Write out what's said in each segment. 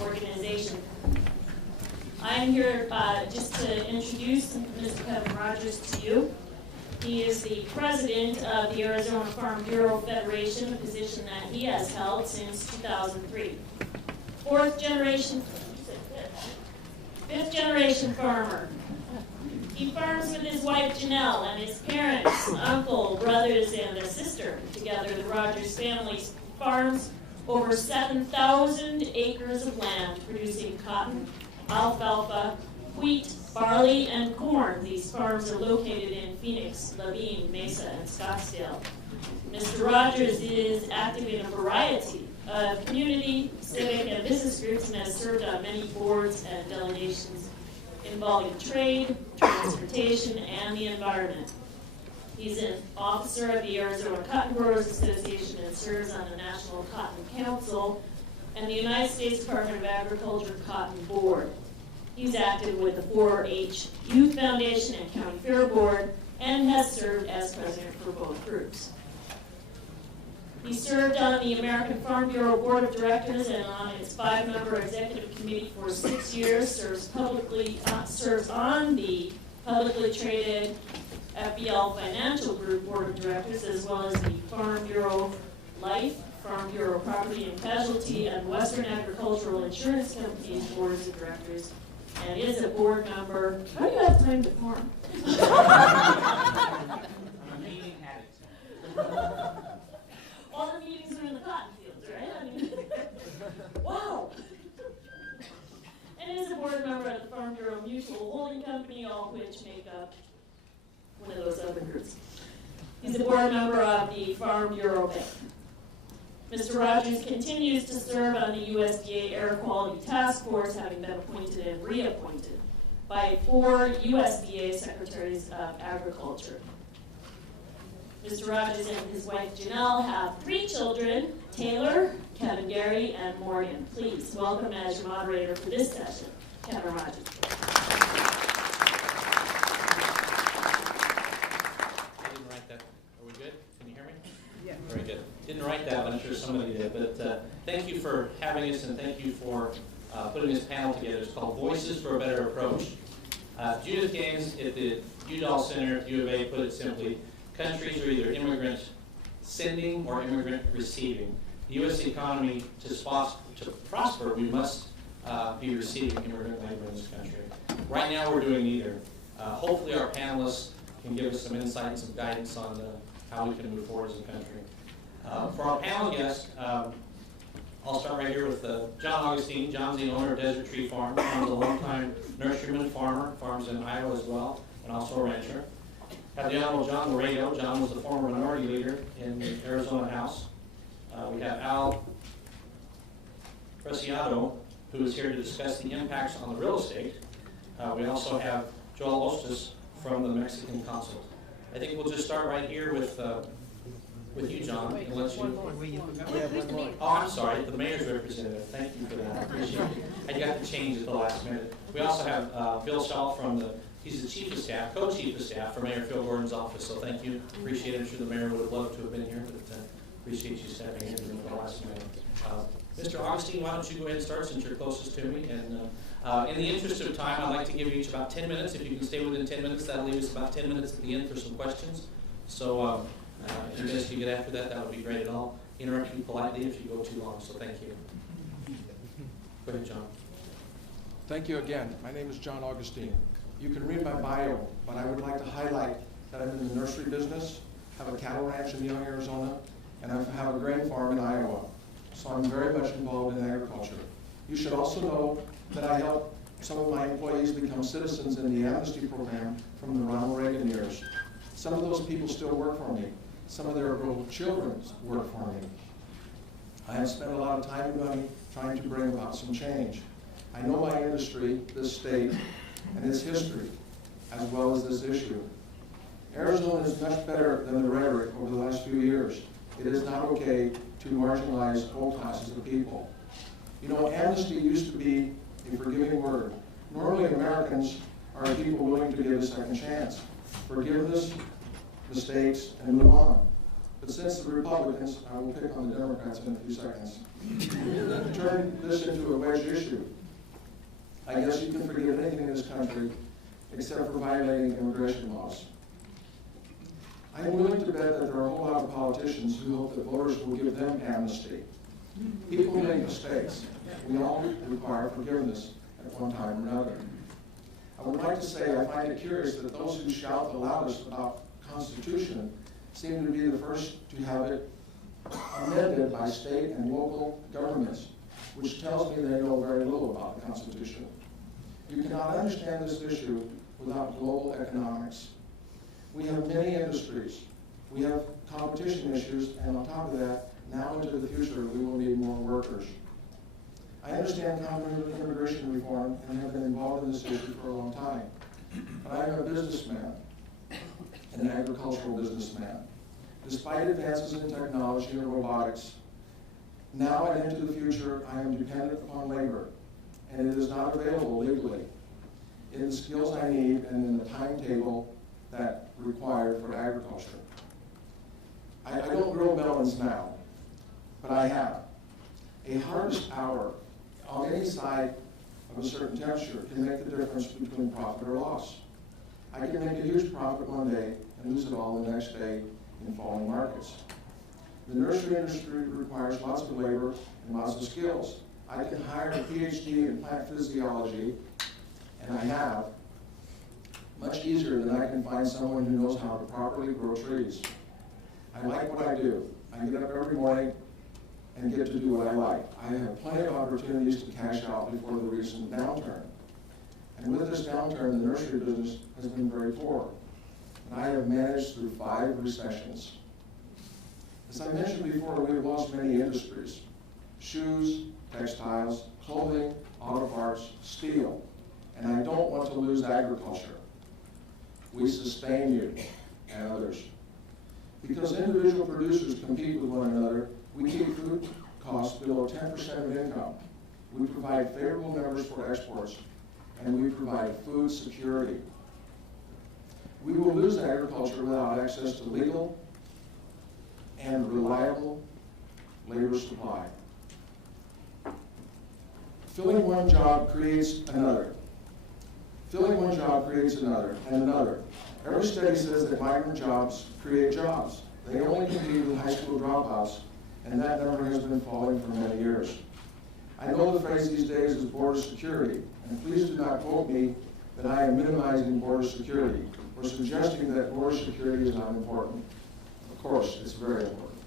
organization. I'm here just to introduce Mr. Kevin Rogers to you. He is the president of the Arizona Farm Bureau Federation, a position that he has held since 2003. Fifth generation farmer. He farms with his wife Janelle and his parents, uncle, brothers, and a sister. Together, the Rogers family farms over 7,000 acres of land, producing cotton, alfalfa, wheat, barley, and corn. These farms are located in Phoenix, Laveen, Mesa, and Scottsdale. Mr. Rogers is active in a variety of community, civic, and business groups and has served on many boards and delegations involving trade, transportation, and the environment. He's an officer of the Arizona Cotton Growers Association and serves on the National Cotton Council and the United States Department of Agriculture Cotton Board. He's active with the 4-H Youth Foundation and County Fair Board and has served as president for both groups. He served on the American Farm Bureau Board of Directors and on its 5-member executive committee for 6 years, serves on the publicly traded FBL Financial Group Board of Directors, as well as the Farm Bureau Life, Farm Bureau Property and Casualty, and Western Agricultural Insurance Company's boards of directors, and is a board member. How do you have time to farm? I'm a meeting addict. All the meetings are in the cotton fields, right? I mean, wow. And is a board member of the Farm Bureau Mutual Holding Company, all which make up one of those other groups. He's a board member of the Farm Bureau Bank. Mr. Rogers continues to serve on the USDA Air Quality Task Force, having been appointed and reappointed by 4 USDA Secretaries of Agriculture. Mr. Rogers and his wife Janelle have 3 children, Taylor, Kevin Gary, and Morgan. Please welcome as your moderator for this session, Kevin Rogers. I didn't write that. Are we good? Can you hear me? Yeah. Very good. Didn't write that, but I'm sure somebody did. But thank you for having us, and thank you for putting this panel together. It's called Voices for a Better Approach. Judith Gaines at the Udall Center at U of A put it simply: countries are either immigrant sending or immigrant receiving. The U.S. economy, to prosper, we must be receiving immigrant labor in this country. Right now, we're doing neither. Hopefully, our panelists can give us some insight and some guidance on how we can move forward as a country. For our panel guests, I'll start right here with John Augustine. John's the owner of Desert Tree Farm. John's a longtime nurseryman, farmer, farms in Iowa as well, and also a rancher. Have the Honorable John Laredo. John was the former minority leader in the Arizona House. We have Al Preciado, who is here to discuss the impacts on the real estate. We also have Joel Ostis from the Mexican Consulate. I think we'll just start right here with you, John, and let you. Oh, I'm sorry, the mayor's representative. Thank you for that. I appreciate it. I got to change at the last minute. We also have Bill Stahl from he's the chief of staff, co-chief of staff for Mayor Phil Gordon's office. So thank you. Appreciate it. I'm sure the mayor would have loved to have been here, but appreciate you stepping in at the last minute. Mr. Augustine, why don't you go ahead and start since you're closest to me? And in the interest of time, I'd like to give you each about 10 minutes. If you can stay within 10 minutes, that'll leave us about 10 minutes at the end for some questions. So if you guys can get after that, that would be great. And I'll interrupt you politely if you go too long. So thank you. Go ahead, John. Thank you again. My name is John Augustine. You can read my bio, but I would like to highlight that I'm in the nursery business, have a cattle ranch in Young, Arizona, and I have a grain farm in Iowa. So I'm very much involved in agriculture. You should also know that I help some of my employees become citizens in the amnesty program from the Ronald Reagan years. Some of those people still work for me. Some of their little children work for me. I have spent a lot of time and money trying to bring about some change. I know my industry, this state, and its history, as well as this issue. Arizona is much better than the rhetoric over the last few years. It is not okay to marginalize whole classes of people. You know, amnesty used to be a forgiving word. Normally Americans are people willing to give a second chance. Forgiveness, mistakes, and move on. but since the Republicans, I will pick on the Democrats in a few seconds, turned this into a wedge issue. I guess you can forgive anything in this country except for violating immigration laws. I'm willing to bet that there are a whole lot of politicians who hope that voters will give them amnesty. People make mistakes. We all require forgiveness at one time or another. I would like to say I find it curious that those who shout the loudest about the Constitution seem to be the first to have it amended by state and local governments, which tells me they know very little about the Constitution. You cannot understand this issue without global economics. We have many industries. We have competition issues, and on top of that, now into the future, we will need more workers. I understand immigration reform and have been involved in this issue for a long time. But I am a businessman, an agricultural businessman. Despite advances in technology and robotics, now and into the future, I am dependent upon labor, and it is not available legally in the skills I need and in the timetable that required for agriculture. I don't grow melons now, but I have. A harvest hour on any side of a certain temperature can make the difference between profit or loss. I can make a huge profit one day and lose it all the next day in falling markets. The nursery industry requires lots of labor and lots of skills. I can hire a PhD in plant physiology, and I have, much easier than I can find someone who knows how to properly grow trees. I like what I do. I get up every morning and get to do what I like. I have plenty of opportunities to cash out before the recent downturn. And with this downturn, the nursery business has been very poor. And I have managed through 5 recessions. As I mentioned before, we have lost many industries: shoes, textiles, clothing, auto parts, steel. And I don't want to lose agriculture. We sustain you and others. Because individual producers compete with one another, we keep food costs below 10% of income. We provide favorable numbers for exports, and we provide food security. We will lose agriculture without access to legal and reliable labor supply. Filling one job creates another. Filling one job creates another and another. Every study says that migrant jobs create jobs. They only compete with high school dropouts, and that number has been falling for many years. I know the phrase these days is border security, and please do not quote me that I am minimizing border security or suggesting that border security is not important. Of course, it's very important.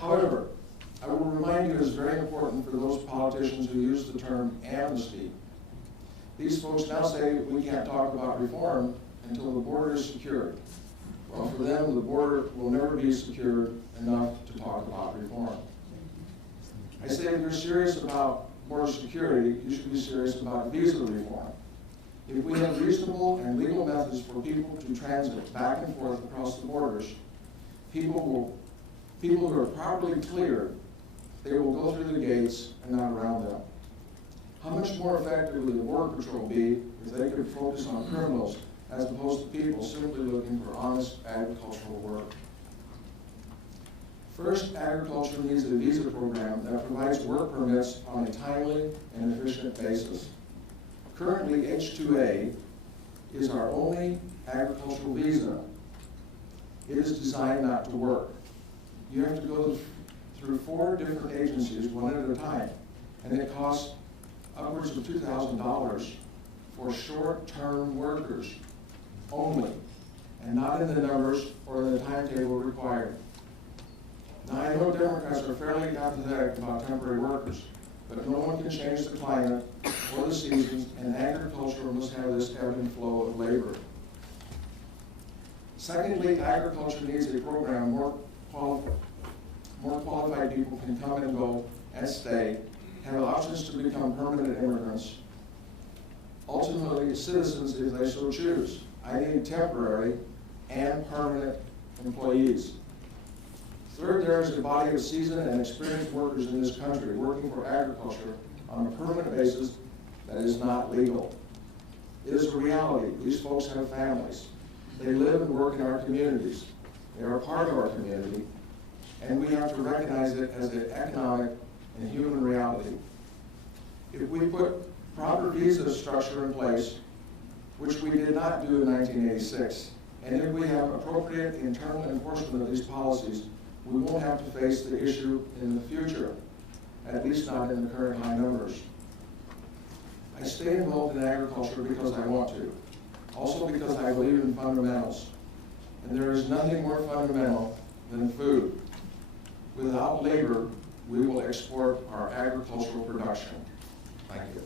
However, I will remind you it is very important for those politicians who use the term amnesty. These folks now say we can't talk about reform until the border is secured. Well, for them, the border will never be secured enough to talk about reform. I say if you're serious about border security, you should be serious about visa reform. If we have reasonable and legal methods for people to transit back and forth across the borders, people who are properly cleared, they will go through the gates and not around them. How much more effective would the Border Patrol be if they could focus on criminals as opposed to people simply looking for honest agricultural work? First, agriculture needs a visa program that provides work permits on a timely and efficient basis. Currently, H-2A is our only agricultural visa. It is designed not to work. You have to go through 4 different agencies, one at a time, and it costs upwards of $2,000 for short-term workers only, and not in the numbers or in the timetable required. Now, I know Democrats are fairly apathetic about temporary workers, but no one can change the climate or the seasons, and agriculture must have this ebb and flow of labor. Secondly, agriculture needs a program more qualified people can come and go and stay, have options to become permanent immigrants, ultimately citizens if they so choose. I need temporary and permanent employees. Third, there is a body of seasoned and experienced workers in this country working for agriculture on a permanent basis that is not legal. It is a reality. These folks have families. They live and work in our communities. They are part of our community, and we have to recognize it as an economic and human reality. If we put proper visa structure in place, which we did not do in 1986, and if we have appropriate internal enforcement of these policies, we won't have to face the issue in the future, at least not in the current high numbers. I stay involved in agriculture because I want to, also because I believe in fundamentals. And there is nothing more fundamental than food. Without labor, we will export our agricultural production. Thank you.